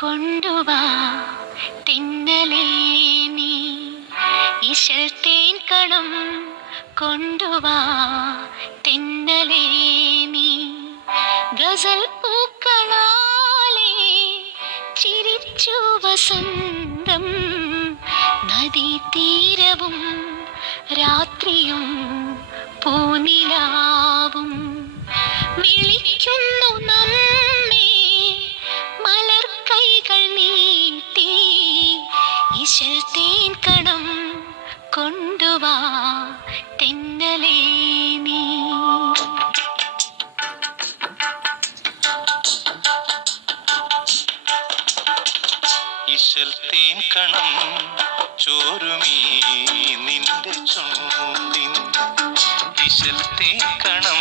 കൊണ്ടുവാ തെന്നലേ നീ ഇശൽ തേൻ കണം കൊണ്ടുവാ തെന്നലേ നീ ഗസൽ പൂക്കളാലേ ചിരിച്ചു വസന്തം നദീതീരവും രാത്രിയും പൂനിലാവും വിളിക്കുന്നു നമ്മെ മലർക്കൈകൾ നീട്ടി ഇശൽ തേൻ കണം കൊണ്ടുവാ തെന്നലേ നീ. ഇശൽ തേൻ കണം ചോരുമീ നിന്റെ ചുണ്ടിൻ ഇശൽ തേൻ കണം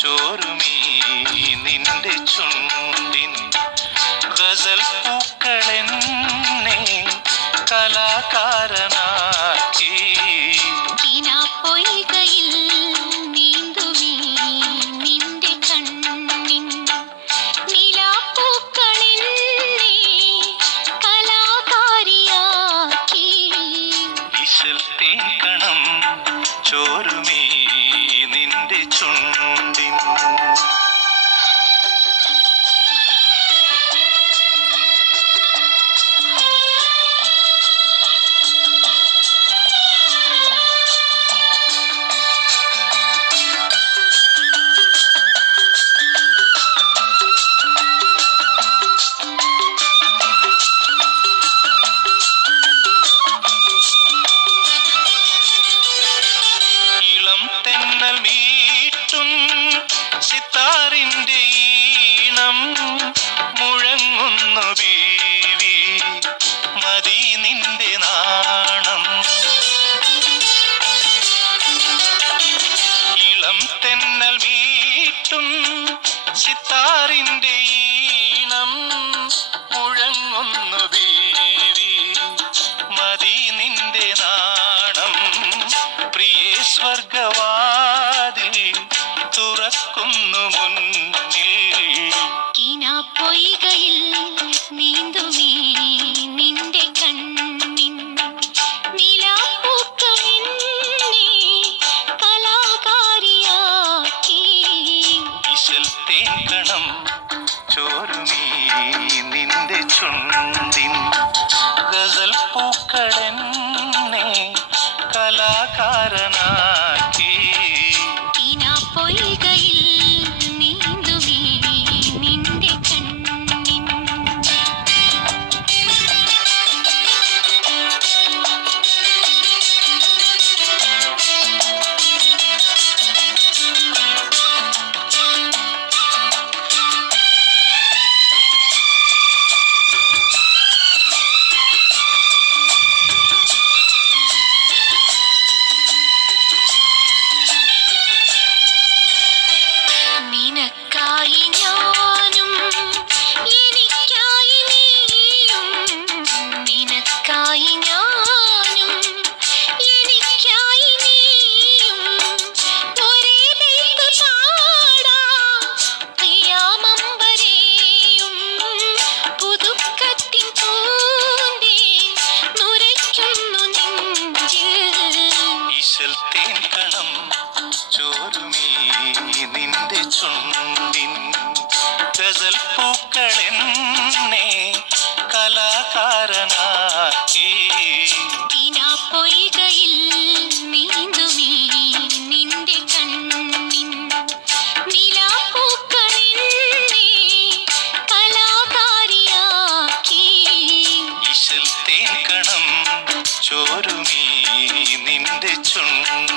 ചോരുമീ നിന്റെ ചുണ്ടിൻ ഗസൽ പൂക്കളെന്നെ കലാകാരനാക്കി പൊയ്കയിൽ നീന്തുമീ നിന്റെ കണ്ണിൻ നിലാപ്പൂക്കളെന്നെ കലാകാരിയാക്കി ഇശൽ തേൻ കണം ചോരുമീ നിന്റെ ചുണ്ടിൻ. തെന്നൽ മീട്ടും സിത്താറിന്റെ ഈണം മുഴങ്ങുന്നു ബീവി മതി നിന്റെ നാണം. ഇളം തെന്നൽ മീട്ടും സിത്താറിന്റെ ഈണം മുഴങ്ങുന്നു ബീവി മതി നിന്റെ നാണം. പ്രിയേ സ്വർഗവാതിൽ തുറക്കുന്നു മുന്നിൽ പൊയ്കയിൽ നീന്തുമീ നിന്റെ കണ്ണിൻ നിലാപ്പൂക്കളെന്നെ കലാകാരിയാക്കി ഇശൽ തേൻ കണം ചോരുമീ നിന്റെ ചുണ്ടിൻ ഗസൽ പൂക്കളെന്നെ കലാകാരനാക്കി പൊയ്കയിൽ നീന്തുമീ നിന്റെ കണ്ണിൻ. നിനക്കായി ഞാനും എനിക്കായി നീയും നിനക്കായി ഞാനും എനിക്കായി നീയും ഒരേ ബെയ്ത്ത് പാടാം പ്രിയാമമ്പരേയും പുതുക്കത്തിൻ പൂന്തേ നുരയ്ക്കുന്നു നെഞ്ചിൽ. ഇശൽ തേൻ കണം ചോരുമീ നിന്റെ ചുണ്ടിൻ ഗസൽ പൂക്കളെന്നെ കലാകാരനാക്കി പൊയ്കയിൽ നീന്തുമീ നിന്റെ കണ്ണിൻ നിലാപ്പൂക്കളെന്നെ കലാകാരിയാക്കി ഇശൽ തേൻ കണം ചോരുമീ നിന്റെ ചുണ്ടിൻ.